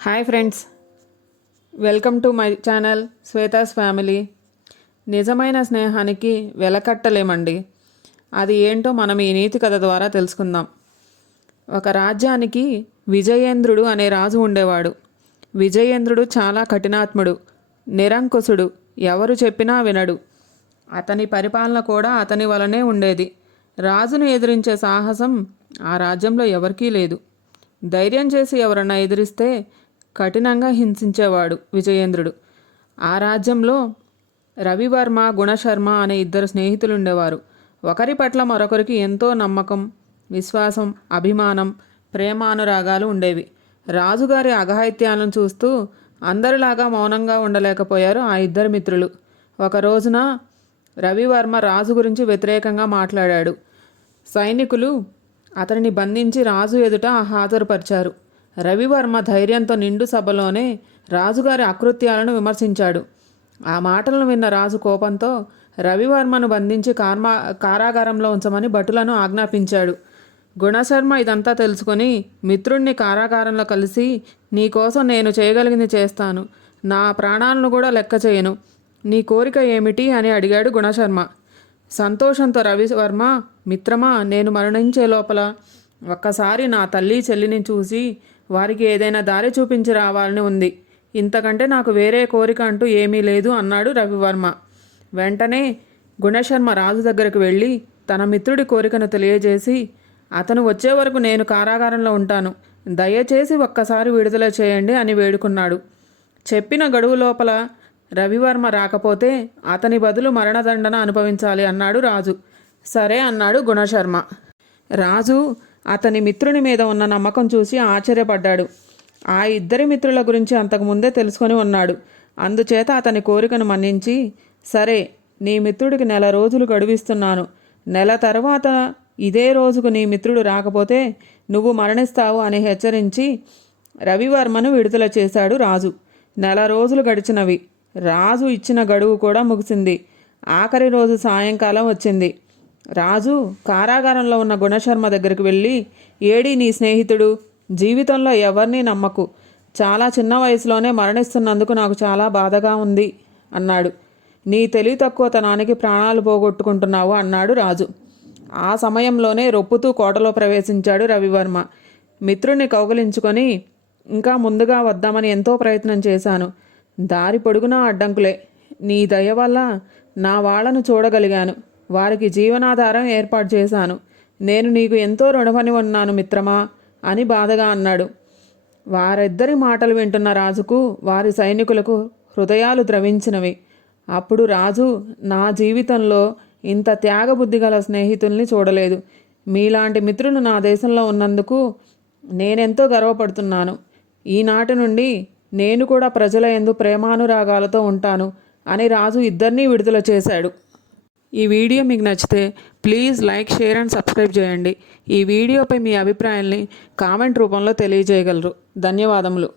Hi friends, welcome to my channel Shweta's family. నిజమైన స్నేహానికి వెలకట్టలేమండి. అది ఏంటో మనం ఈ నీతి కథ ద్వారా తెలుసుకుందాం. ఒక రాజ్యానికి విజయేంద్రుడు అనే రాజు ఉండేవాడు. విజయేంద్రుడు చాలా కఠినాత్ముడు, నిరంకుశుడు, ఎవరు చెప్పినా వినడు. అతని పరిపాలన కూడా అతని వలనే ఉండేది. రాజును ఎదిరించే సాహసం ఆ రాజ్యంలో ఎవరికీ లేదు. ధైర్యం చేసి ఎవరన్నా ఎదిరిస్తే కఠినంగా హింసించేవాడు విజయేంద్రుడు. ఆ రాజ్యంలో రవివర్మ, గుణశర్మ అనే ఇద్దరు స్నేహితులు ఉండేవారు. ఒకరి పట్ల మరొకరికి ఎంతో నమ్మకం, విశ్వాసం, అభిమానం, ప్రేమానురాగాలు ఉండేవి. రాజుగారి అఘాయిత్యాలను చూస్తూ అందరిలాగా మౌనంగా ఉండలేకపోయారు ఆ ఇద్దరు మిత్రులు. ఒక రోజున రవివర్మ రాజు గురించి వ్యతిరేకంగా మాట్లాడాడు. సైనికులు అతనిని బంధించి రాజు ఎదుట హాజరుపరిచారు. రవివర్మ ధైర్యంతో నిండు సభలోనే రాజుగారి అకృత్యాలను విమర్శించాడు. ఆ మాటలను విన్న రాజు కోపంతో రవివర్మను బంధించి కారాగారంలో ఉంచమని భటులను ఆజ్ఞాపించాడు. గుణశర్మ ఇదంతా తెలుసుకొని మిత్రుణ్ణి కారాగారంలో కలిసి, నీకోసం నేను చేయగలిగింది చేస్తాను, నా ప్రాణాలను కూడా లెక్క చేయను, నీ కోరిక ఏమిటి అని అడిగాడు గుణశర్మ. సంతోషంతో రవివర్మ, మిత్రమా, నేను మరణించే లోపల ఒక్కసారి నా తల్లి చెల్లిని చూసి వారికి ఏదైనా దారి చూపించి రావాలని ఉంది. ఇంతకంటే నాకు వేరే కోరిక అంటూ ఏమీ లేదు అన్నాడు రవివర్మ. వెంటనే గుణశర్మ రాజు దగ్గరకు వెళ్ళి తన మిత్రుడి కోరికను తెలియజేసి, అతను వచ్చే వరకు నేను కారాగారంలో ఉంటాను, దయచేసి ఒక్కసారి విడుదల చేయండి అని వేడుకున్నాడు. చెప్పిన గడువు లోపల రవివర్మ రాకపోతే అతని బదులు మరణదండన అనుభవించాలి అన్నాడు రాజు. సరే అన్నాడు గుణశర్మ. రాజు అతని మిత్రుని మీద ఉన్న నమ్మకం చూసి ఆశ్చర్యపడ్డాడు. ఆ ఇద్దరి మిత్రుల గురించి అంతకుముందే తెలుసుకొని ఉన్నాడు. అందుచేత అతని కోరికను మన్నించి, సరే, నీ మిత్రుడికి 1 నెల రోజులు గడువిస్తున్నాను. నెల తర్వాత ఇదే రోజుకు నీ మిత్రుడు రాకపోతే నువ్వు మరణిస్తావు అని హెచ్చరించి రవివర్మను విడుదల చేశాడు రాజు. 1 నెల రోజులు గడిచినవి. రాజు ఇచ్చిన గడువు కూడా ముగిసింది. ఆఖరి రోజు సాయంకాలం వచ్చింది. రాజు కారాగారంలో ఉన్న గుణశర్మ దగ్గరికి వెళ్ళి, ఏడి నీ స్నేహితుడు? జీవితంలో ఎవరిని నమ్మకు, చాలా చిన్న వయసులోనే మరణిస్తున్నందుకు నాకు చాలా బాధగా ఉంది అన్నాడు. నీ తెలివి తక్కువతనానికి ప్రాణాలు పోగొట్టుకుంటున్నావు అన్నాడు రాజు. ఆ సమయంలోనే రొప్పుతూ కోటలో ప్రవేశించాడు రవివర్మ. మిత్రుణ్ణి కౌగిలించుకొని, ఇంకా ముందుగా వద్దామని ఎంతో ప్రయత్నం చేశాను, దారి పొడుగునా అడ్డంకులే, నీ దయ వల్ల నా వాళ్లను చూడగలిగాను, వారికి జీవనాధారం ఏర్పాటు చేశాను, నేను నీకు ఎంతో రుణపడి ఉన్నాను మిత్రమా అని బాధగా అన్నాడు. వారిద్దరి మాటలు వింటున్న రాజుకు, వారి సైనికులకు హృదయాలు ద్రవించినవి. అప్పుడు రాజు, నా జీవితంలో ఇంత త్యాగబుద్ధి గల స్నేహితుల్ని చూడలేదు. మీలాంటి మిత్రులు నా దేశంలో ఉన్నందుకు నేనెంతో గర్వపడుతున్నాను. ఈనాటి నుండి నేను కూడా ప్రజల యందు ప్రేమానురాగాలతో ఉంటాను అని రాజు ఇద్దరినీ విడుదల చేశాడు. ఈ వీడియో మీకు నచ్చితే please like, share and subscribe చేయండి. ఈ వీడియోపై మీ అభిప్రాయాల్ని కామెంట్ రూపంలో తెలియజేయగలరు. ధన్యవాదములు.